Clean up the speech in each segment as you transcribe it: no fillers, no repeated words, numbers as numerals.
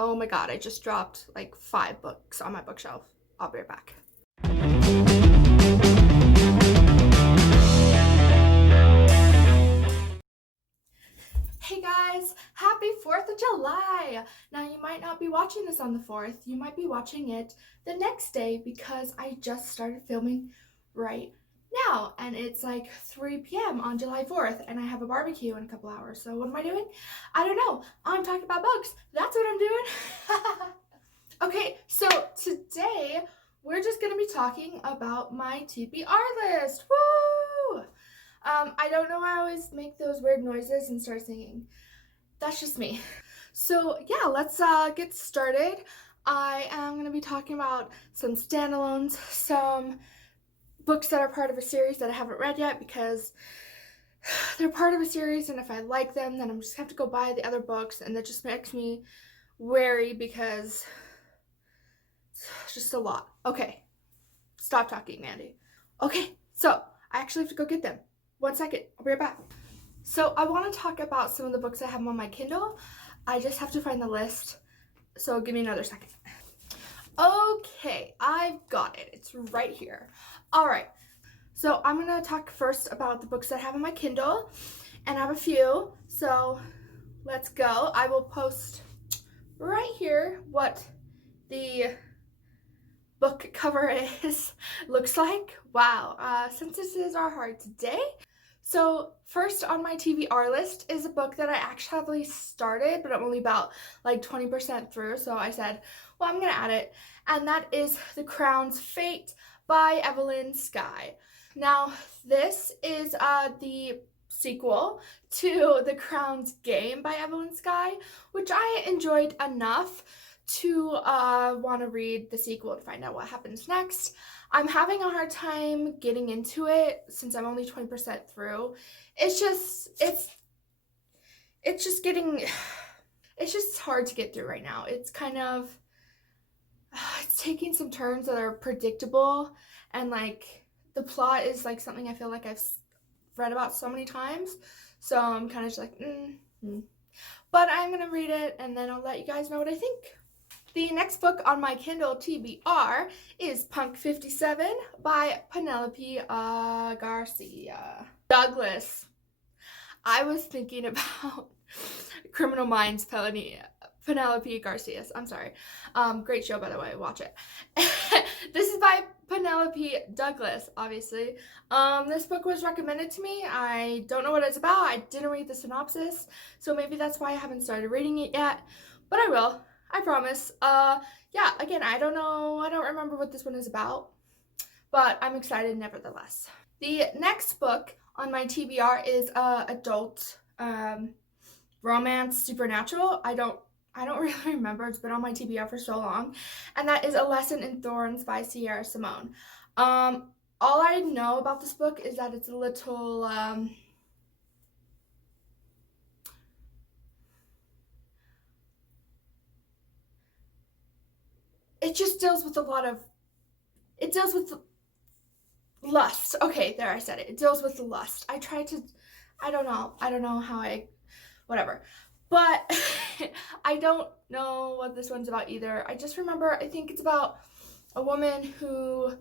Oh my god, I just dropped like 5 books on my bookshelf. I'll be right back. Hey guys, happy 4th of July! Now you might not be watching this on the 4th, you might be watching it the next day because I just started filming right now and it's like 3 p.m. on July 4th and I have a barbecue in a couple hours. So what am I doing? I don't know. I'm talking about books. That's what I'm doing. Okay, so today we're just going to be talking about my TBR list. Woo! I don't know why I always make those weird noises and start singing. That's just me. So yeah, let's get started. I am going to be talking about some standalones, some books that are part of a series that I haven't read yet because they're part of a series, and if I like them, then I'm just have to go buy the other books, and that just makes me wary because it's just a lot. Okay, stop talking, Mandy. Okay, so I actually have to go get them. 1 second, I'll be right back. So I want to talk about some of the books I have on my Kindle. I just have to find the list, so give me another second. Okay, I've got it. It's right here. All right, so I'm going to talk first about the books that I have on my Kindle, and I have a few, so let's go. I will post right here what the book cover looks like. Wow, sentences are hard today. So first on my TBR list is a book that I actually started, but I'm only about like 20% through, so I said, well, I'm gonna add it, and that is The Crown's Fate by Evelyn Skye. Now this is the sequel to The Crown's Game by Evelyn Skye, which I enjoyed enough to want to read the sequel to find out what happens next. I'm having a hard time getting into it since I'm only 20% through. It's just hard to get through right now. It's kind of, it's taking some turns that are predictable, and like the plot is like something I feel like I've read about so many times. So I'm kind of just like, But I'm gonna read it and then I'll let you guys know what I think. The next book on my Kindle TBR is Punk 57 by Penelope Garcia. Douglas. I was thinking about Criminal Minds, Penelope Garcia. I'm sorry. Great show, by the way. Watch it. This is by Penelope Douglas, obviously. This book was recommended to me. I don't know what it's about. I didn't read the synopsis, so maybe that's why I haven't started reading it yet, but I will. I promise. Yeah, again, I don't know. I don't remember what this one is about, but I'm excited nevertheless. The next book on my TBR is adult romance supernatural. I don't really remember. It's been on my TBR for so long, and that is A Lesson in Thorns by Sierra Simone. All I know about this book is that it's a little it just deals with lust. Okay, there, I said it. It deals with lust. I don't know how whatever. But I don't know what this one's about either. I just remember, I think it's about a woman who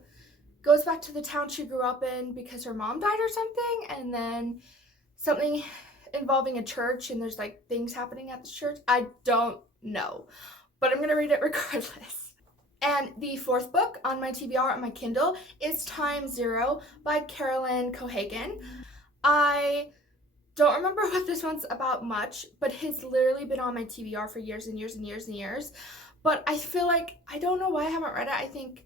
goes back to the town she grew up in because her mom died or something, and then something involving a church, and there's like things happening at the church. I don't know, but I'm gonna read it regardless. And the fourth book on my TBR on my Kindle is Time Zero by Carolyn Cohagen. I don't remember what this one's about much, but it's literally been on my TBR for years and years and years and years. But I feel like, I don't know why I haven't read it. I think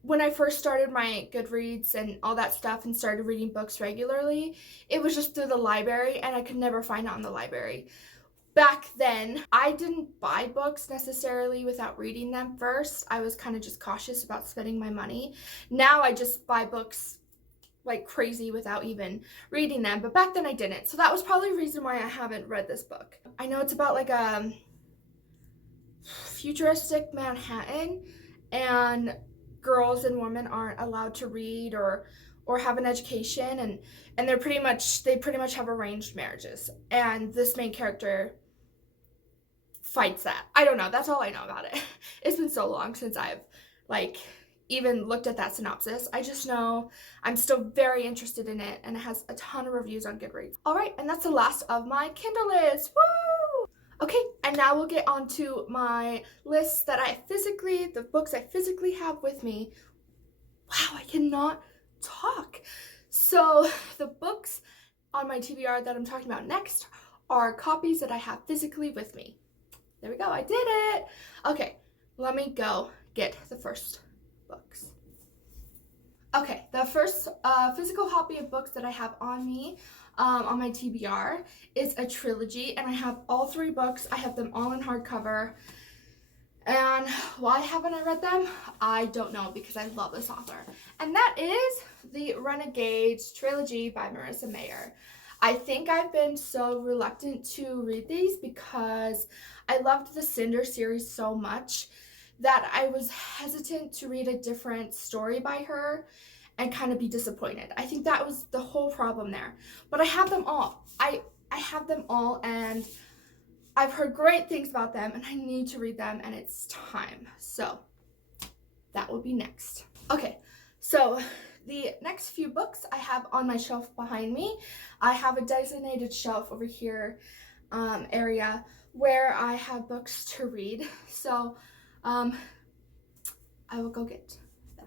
when I first started my Goodreads and all that stuff and started reading books regularly, it was just through the library, and I could never find it on the library. Back then, I didn't buy books necessarily without reading them first. I was kind of just cautious about spending my money. Now I just buy books like crazy without even reading them, but back then I didn't. So that was probably the reason why I haven't read this book. I know it's about like a futuristic Manhattan, and girls and women aren't allowed to read or have an education, and they pretty much have arranged marriages, and this main character fights that. I don't know. That's all I know about it. It's been so long since I've like even looked at that synopsis. I just know I'm still very interested in it, and it has a ton of reviews on Goodreads. All right, and that's the last of my Kindle list. Woo! Okay, and now we'll get on to my lists that the books I physically have with me. Wow, I cannot talk. So the books on my TBR that I'm talking about next are copies that I have physically with me. There we go, I did it. Okay, let me go get the first books. Okay, the first physical copy of books that I have on me on my TBR is a trilogy, and I have all 3 books. I have them all in hardcover. And why haven't I read them? I don't know, because I love this author. And that is the Renegades trilogy by Marissa Mayer. I think I've been so reluctant to read these because I loved the Cinder series so much that I was hesitant to read a different story by her and kind of be disappointed. I think that was the whole problem there. But I have them all. I have them all, and I've heard great things about them, and I need to read them, and it's time. So that will be next. Okay, so the next few books I have on my shelf behind me. I have a designated shelf over here area where I have books to read. So I will go get that.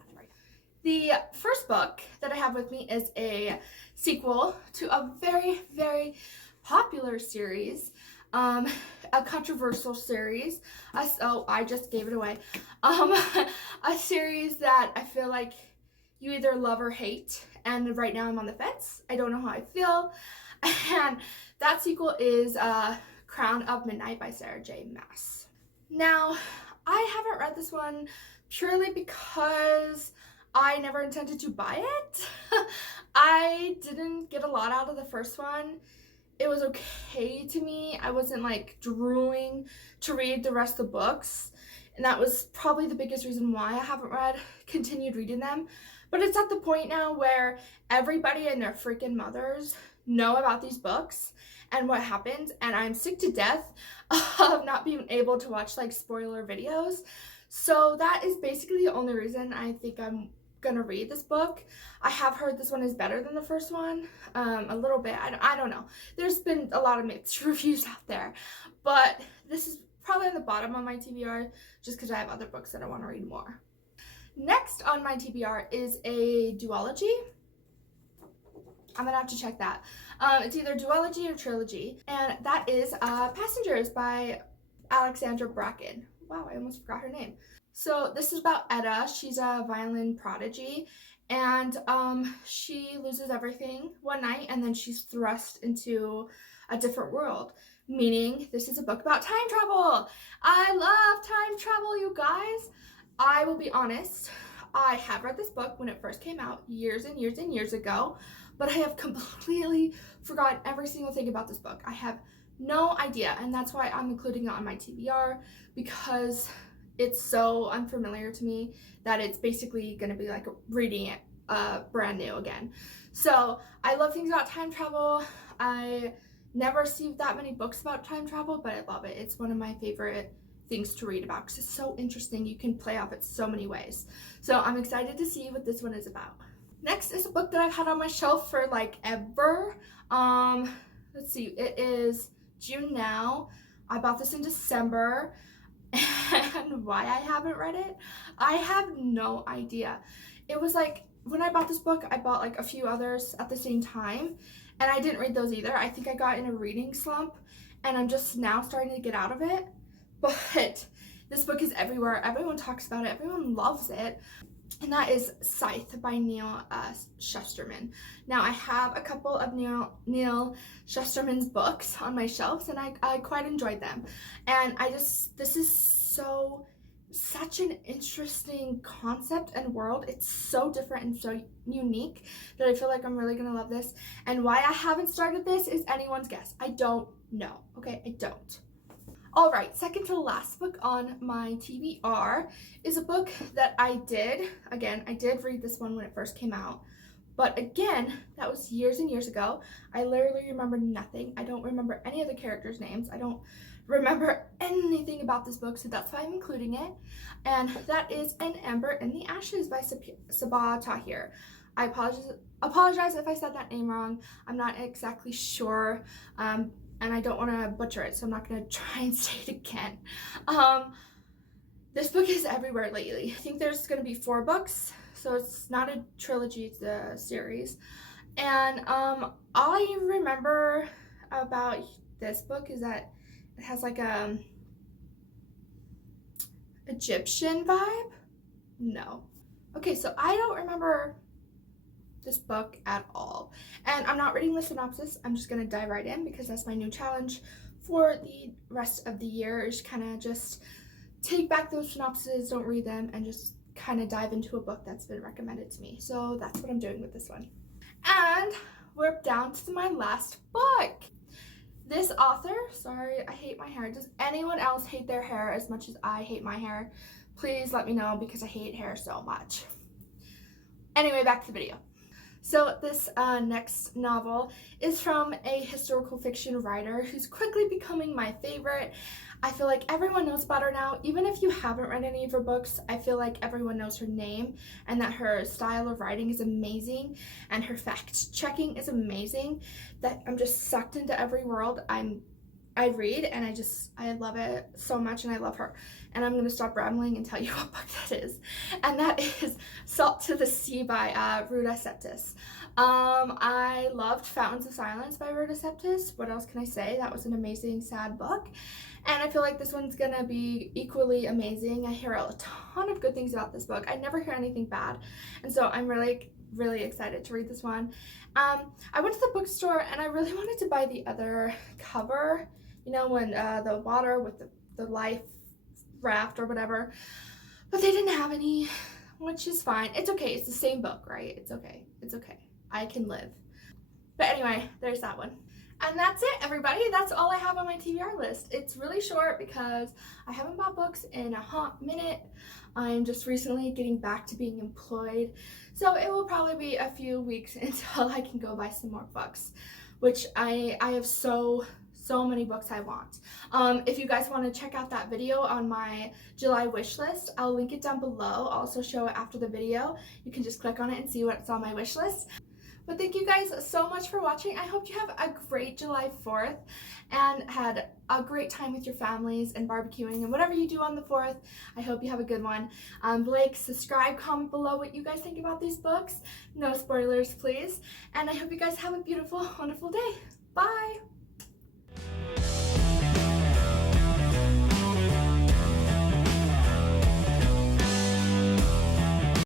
The first book that I have with me is a sequel to a very, very popular series. A controversial series, so I just gave it away. A series that I feel like you either love or hate, and right now I'm on the fence. I don't know how I feel, and that sequel is Crown of Midnight by Sarah J. Maas. Now, I haven't read this one purely because I never intended to buy it. I didn't get a lot out of the first one. It was okay to me. I wasn't like drooling to read the rest of the books, and that was probably the biggest reason why I haven't continued reading them. But it's at the point now where everybody and their freaking mothers know about these books and what happens, and I'm sick to death of not being able to watch like spoiler videos. So that is basically the only reason I think I'm gonna read this book. I have heard this one is better than the first one, a little bit. I don't know. There's been a lot of mixed reviews out there, but this is probably on the bottom of my TBR just because I have other books that I want to read more. Next on my TBR is a duology. I'm gonna have to check that. It's either duology or trilogy, and that is Passengers by Alexandra Bracken. Wow, I almost forgot her name. So this is about Etta. She's a violin prodigy, and she loses everything one night, and then she's thrust into a different world, meaning this is a book about time travel. I love time travel, you guys. I will be honest, I have read this book when it first came out years and years and years ago, but I have completely forgotten every single thing about this book. I have no idea, and that's why I'm including it on my TBR, because it's so unfamiliar to me that it's basically going to be like reading it brand new again. So I love things about time travel. I never see that many books about time travel, but I love it. It's one of my favorite things to read about because it's so interesting. You can play off it so many ways. So I'm excited to see what this one is about. Next is a book that I've had on my shelf for like ever. Let's see, it is June now. I bought this in December. And why I haven't read it, I have no idea. It was like when I bought this book, I bought like a few others at the same time, and I didn't read those either. I think I got in a reading slump, and I'm just now starting to get out of it. But this book is everywhere. Everyone talks about it. Everyone loves it. And that is Scythe by Neil Shusterman. Now, I have a couple of Neil Shusterman's books on my shelves, and I quite enjoyed them. And this is such an interesting concept and world. It's so different and so unique that I feel like I'm really gonna love this. And why I haven't started this is anyone's guess. I don't know, okay? I don't. All right, second to last book on my TBR is a book that I did read this one when it first came out, but again, that was years and years ago. I literally remember nothing. I don't remember any of the characters' names. I don't remember anything about this book, so that's why I'm including it. And that is An Ember in the Ashes by Sabah Tahir. I apologize if I said that name wrong. I'm not exactly sure, and I don't want to butcher it, so I'm not going to try and say it again. This book is everywhere lately. I think there's going to be 4 books, so it's not a trilogy, it's a series. And all I remember about this book is that it has like a Egyptian vibe. No. Okay, so I don't remember this book at all, and I'm not reading the synopsis. I'm just gonna dive right in because that's my new challenge for the rest of the year, is kind of just take back those synopses, don't read them, and just kind of dive into a book that's been recommended to me. So that's what I'm doing with this one. And we're down to my last book. This author, sorry, I hate my hair. Does anyone else hate their hair as much as I hate my hair? Please let me know, because I hate hair so much. Anyway, back to the video. So this next novel is from a historical fiction writer who's quickly becoming my favorite. I feel like everyone knows about her now. Even if you haven't read any of her books, I feel like everyone knows her name, and that her style of writing is amazing and her fact checking is amazing, that I'm just sucked into every world I read, and I love it so much, and I love her. And I'm gonna stop rambling and tell you what book that is. And that is Salt to the Sea by Ruta Septis. I loved Fountains of Silence by Ruta Septis. What else can I say? That was an amazing, sad book. And I feel like this one's gonna be equally amazing. I hear a ton of good things about this book. I never hear anything bad. And so I'm really excited to read this one. I went to the bookstore and I really wanted to buy the other cover, you know, when the water with the life raft or whatever, but they didn't have any, which is fine. It's okay. It's the same book, right? It's okay. It's okay. I can live. But anyway, there's that one. And that's it, everybody. That's all I have on my TBR list. It's really short because I haven't bought books in a hot minute. I'm just recently getting back to being employed, so it will probably be a few weeks until I can go buy some more books, which I have so many books I want. If you guys want to check out that video on my July wish list, I'll link it down below. I'll also show it after the video. You can just click on it and see what's on my wish list. But thank you guys so much for watching. I hope you have a great July 4th and had a great time with your families and barbecuing and whatever you do on the 4th. I hope you have a good one. Like, subscribe, comment below what you guys think about these books. No spoilers, please. And I hope you guys have a beautiful, wonderful day. Bye!